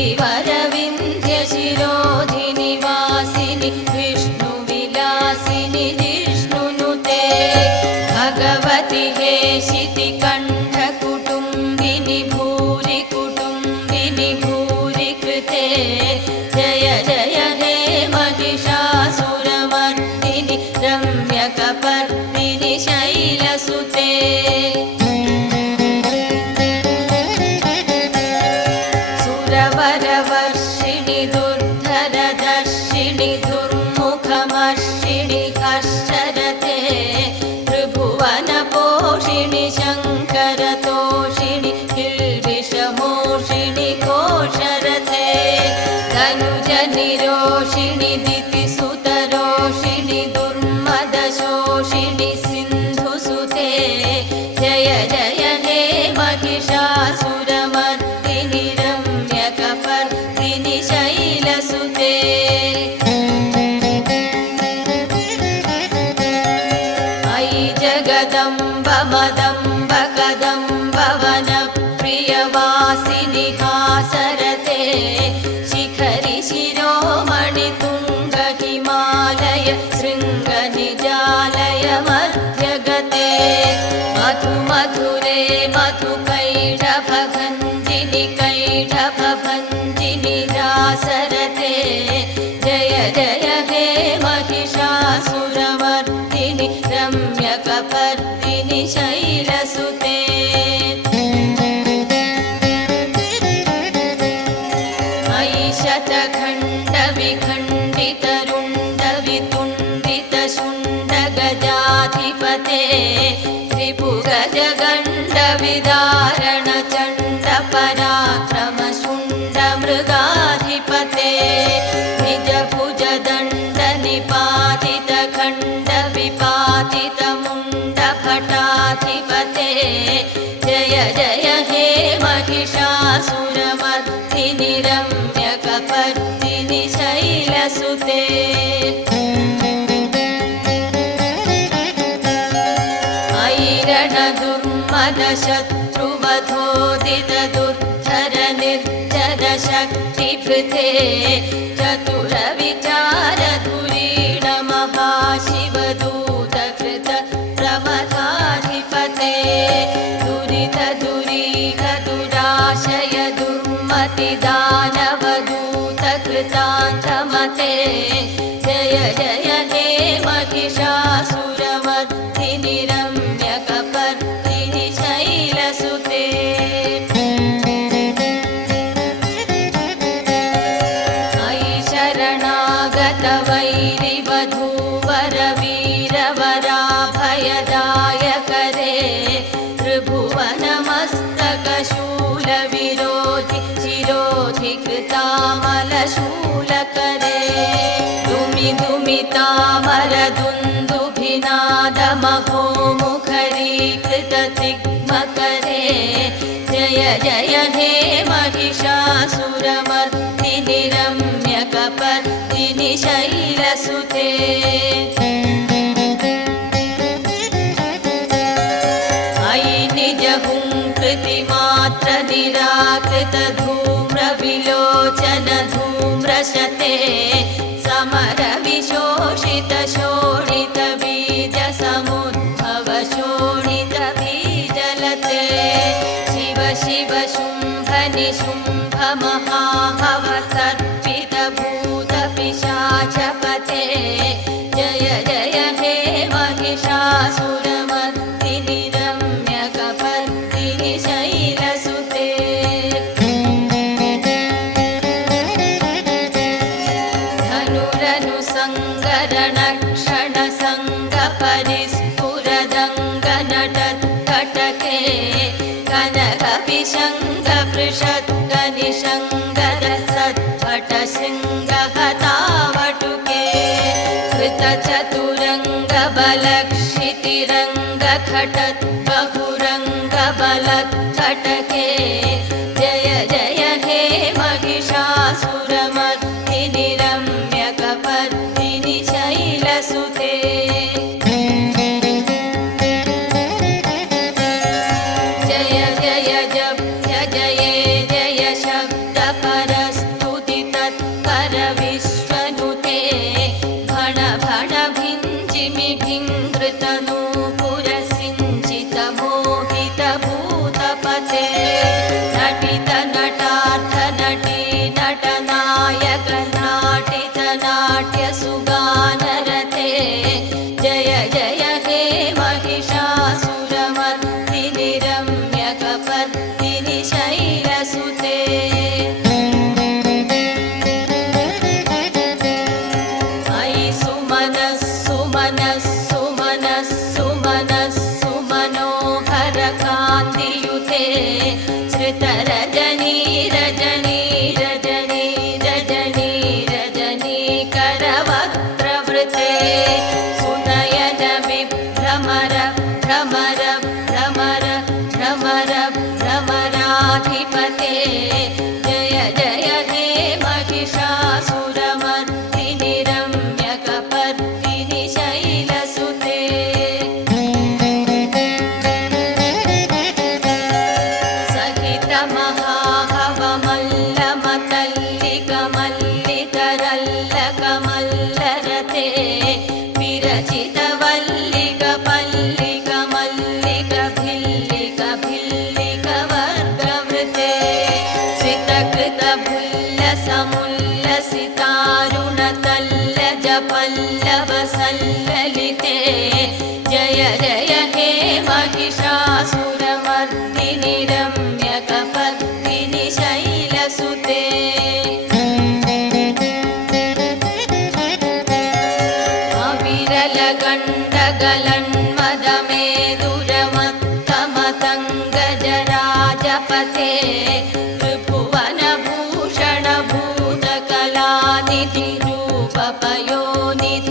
गिरिवरविन्ध्यशिरोधिनिवासिनि विष्णुविलासिनि जिष्णुनुते भगवति हेशितिकण्ठकुटुम्बिनि भूरि कुटुम्बिनि भूरि कृते जय जय हे महिषासुरमर्दिनि रम्यकपर्दिनि शैलसुते सुरवरवर्षिणि दुर्धरदर्शिनि दुर्मुखमर्षिणि हर्षरते त्रिभुवनपोषिणि शङ्करतोषिणि किल्बिषमोषिणि घोषरथे धनुजनिरोषिणि दितिसुतरोषिणि दुर्मदशोषिणि सिन्धुसुते जय जय हे महिषासुरमर्दिनि रम्यकपर्दिनि शैलसुते अयि जगदम्ब मदम्ब कदम्ब वनप्रियवासिनि हासरते शिखरि शिरोमणि तुङ्ग हिमालय शृङ्गनिजालय मध्यगते मधु मधुरे मधुकैटभभञ्जिनि कैटभभञ्जिनि रासरते जय जय हे महिषासुरमर्दिनि रम्यकपर्दिनि शैलसुते मयि शतखण्डविखण्डितरुण्डवितुण्डितशुण्डगजाधिपते रिपुगजगण्डविदारणचण्डपराक्रमशुण्डमृगाधिपते निजभुजदण्डनिपातितखण्डविपातितमुण्डभटाधिपते जय जय हे महिषासुरमर्दिनि रम्यकपर्दिनि शैलसुते अयि रणदुर्मदशत्रुवधोदितदुर्धर निर्जरशक्तिभृते चतुरविचारधुरीण महाशिवदूतकृत प्रमथाधिपते दुरितदुरीह दुराशय दुर्मतिदानवदूतकृतान्तमते जय जय हे महिषासुरमर्दिनि रम्यकपर्दिनि शैलसुते अयि शरणागतवैरिवधूवरवीरवराभयदायकरे त्रिभुवनमस्तकशूलविरोधि शिरोधिकृतामलशूलकरे दुमि दुमितामरदुन्दुभिनादमहोमुखरीकृततिग्मकरे जय जय हे महिषासुरमर्दिनि रम्यकपर्दिनि शैलसुते अयि निजहुङ्कृतिमात्रनिराकृतधूम्रविलोचन धूम्रशते समरविशोषितशोणितबीजसमुद्भवशोणितबीजलते शिव शिव शुम्भ निशुम्भ महाभवसर्पितभूतपिशाचपते जय जय हे महिषासुरमर्दिनि रम्यकपर्दिनि शैलसुते धनुरनुसङ्गरणक्षणसङ्गपरिस्फुरदङ्गनटत्कटके कनकविशङ्गपृषद्गनिशङ्गरसत्पटशृङ्गहतावटुके कृतचतुरङ्गबलक्षितिरङ्गखटद्बहुरङ्गबलत्कटके जय जय हे महिषासुरमर्दिनि रम्यकपर्दिनि शैलसुते जय जय जप्य जये जय शब्दपरस् नटनायक नाट्यसुगानरते जय जय हे महिषासुरमर्दिनि रम्यकपर्दिनि शैलसुते अयि सुमनः सुमनः सुमनः सुमनः सुमनोहरकान्तियुते श्रितरजनी रजनी रजनी रजनी रजनी करवक्त्रवृते सुनयनविभ्रमर भ्रमर भ्रमर भ्रमर भ्रमराधिपते जय जय हे महिषासुरमर्दिनि रम्यकपर्दिनि शैलसुते सहितमहाहवमल्लमतल्लिकमल्लितरल्लकमल्लरते विरचितवल्लिकपल्लिकमल्लिकभिल्लिकवर्गवृते श्रितकृतभुल्लसमुल्लसितारुणतल्लजपल्लवसल्ललिते जय जय हे महिषासुरमर्दिनि रम्यकपर्दिनि शैलसुते अविरलगण्डगलन्मदमेदुरमत्तमतङ्गजराजपते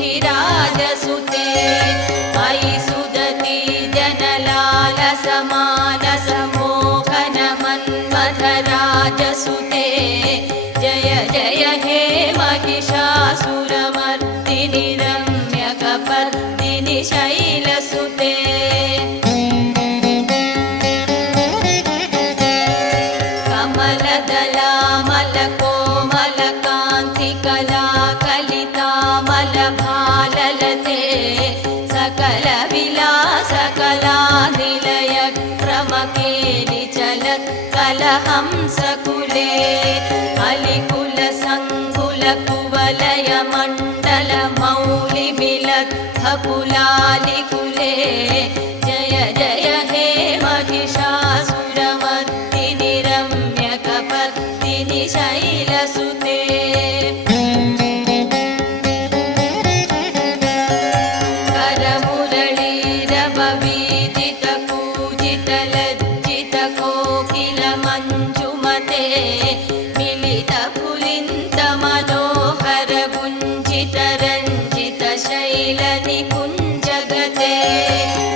त्रिभुवनभूषणभूतकलानिधिरूपपयोनिधिराजसुते अयि सुदति जनलालसमानसमोहनमन्मथराजसुते जय जय हे महिषासुरमर्दिनि रम्यकपर्दिनि शैलसुते कमलदलामलकोमलकान्तिकलाकलितामलभाललते सकलविलासकलानिलयक्रमकेलिचलत् कलहंसकुले अलिकुलसङ्कुलकुवलयमण्डलमौलिमिलद्भकुलालिकुले जय जय हे महिषासुरमर्दिनि रम्यकपर्दिनि शैलसुते करमुरळीरववीदितकूजितलज्जितकोकिलमञ्जुमते मिलितपुलिन्तमनोहरगुञ्जितरञ्जितशैलनिकुञ्जगते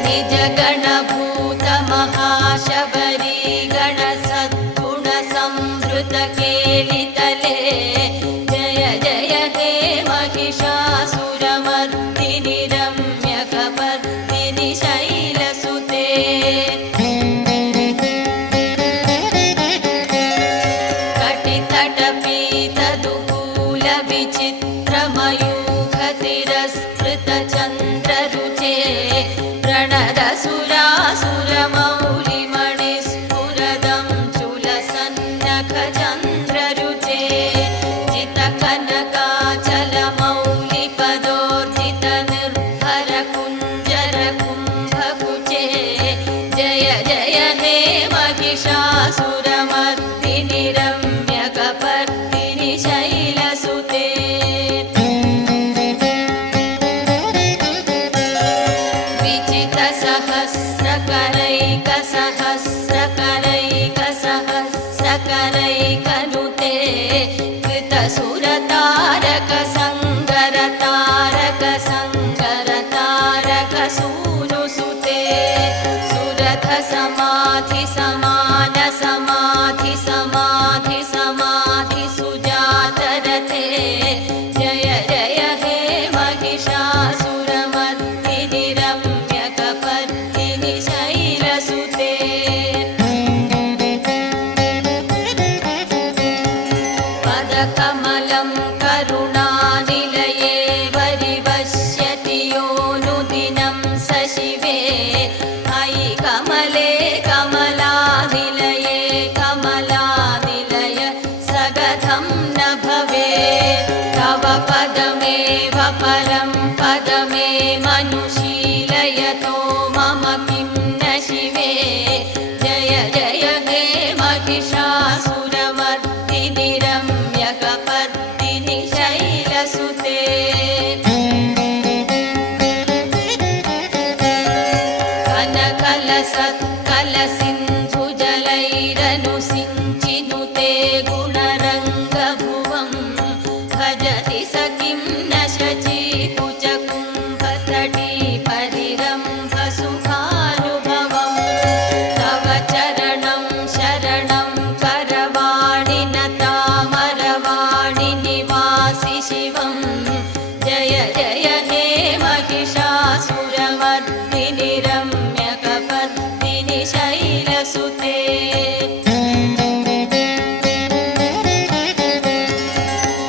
निजगणभूतमहाशबरी गणसद्गुणसंवृतकेलितले जय जय हे महिषासुरमर्दिनि रम्यकपर्दिनि शैलसुते कटितटपीतदुकूलविचित्रमयूखतिरस्कृतचन्द्ररुचे प्रणदसुरासुरमौलिमणिस्फुरदं चुलसन्नखचन्द्ररुचे जितकनकाचलमौलिपदोर्जितनिर्भरकुञ्जरकुम्भकुचे जय जय हे महिषासुरमर्दिनि रम्यकपर्दिनि शैलसुते विचितसहस्रकरैकसहस्रकरैकसहस्रकरैकनुते कृतसुरतारकसङ्गरतारकसङ्गरतारकसूनुसुते सुरथसमाधिसमानसमाधिसमाधिसुजातरते जय जय हे महिषासुरमर्दिनि रम्यकपर्दिनि शैलसुते पदकमलं करुणानिलये वरिवश्यति योऽनुदिनं स शिवे अयि कमले कमलानिलये कमलानिलय सगधं न भवेत् तव पदमेव परं पदमेमनुशीलयतो मम किं न शिवे जय जय हे महिषासुरमर्दिनि रम्यकपर्दिनि शैलसुते कनकलसत्कलसिन्धुजलैरनुसिञ्चिनुते गुणरङ्गभुवं भजति स किं न शचीकुचकुम्भतटी परिरम्भसुखानुभवम् तव चरणं शरणं करवाणि नतामरवाणि निवासि शिवं जय जय हे महिषासुरमर्दिनि रम्यकपर्दिनि शैलसुते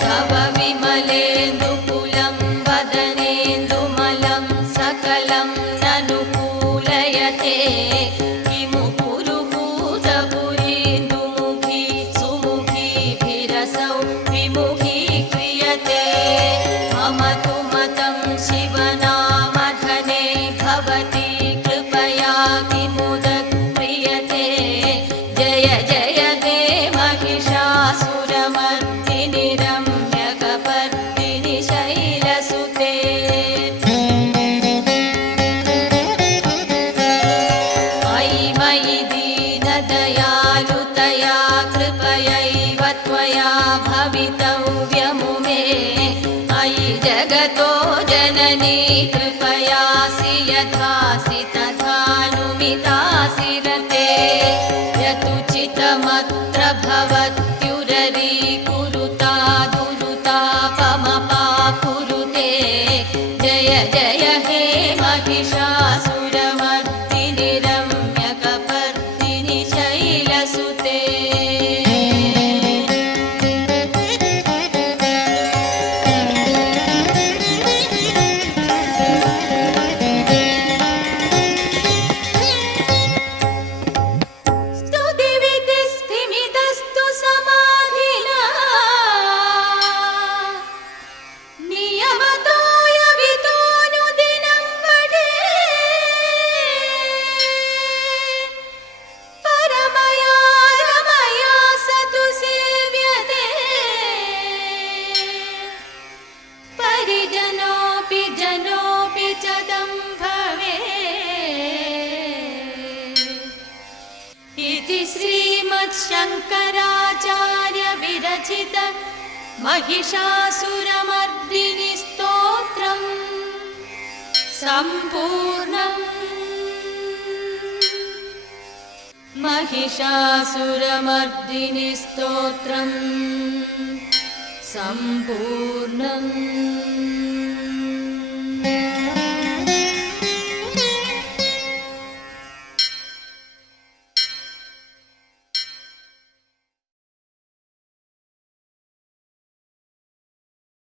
तव विमलेन्दुकुलं वदनेन्दुमलं सकलं ननुकूलयते किमु पुरुहूतपुरीन्दुमुखी सुमुखीभिरसौ विमुखीक्रियते मम तु मतं शिवनामधने भवति कृपया किमुदक्रियते जय जय हे महिषासुरमर्दिनि रम्यकपर्दिनि शैलसुते मयि मयि दीनदयालुतया कृपयैव त्वया भवितव्यमुमे अयि जगतो जननी कृपयासि यथासि तथानुमितासि रते यतुचितमत्र भवत्युररीकुरुता दुरुतापमपाकुरुते जय जय हे महिषासुरमर्दिनि रम्यकपर्दिनि शैलसुते स्तुतिविधिस्थिमितस्तु समाधिना नियमतो यवितोऽनुदिनं वटे परमया रमया स तु सेव्यते परिजनोऽपि जनोऽपि च दम्भवे इति श्रीमच्छङ्कराचार्यविरचित महिषासुरमर्दिनि स्तोत्रम् सम्पूर्णम् महिषासुरमर्दिनि स्तोत्रम् सम्पूर्णम्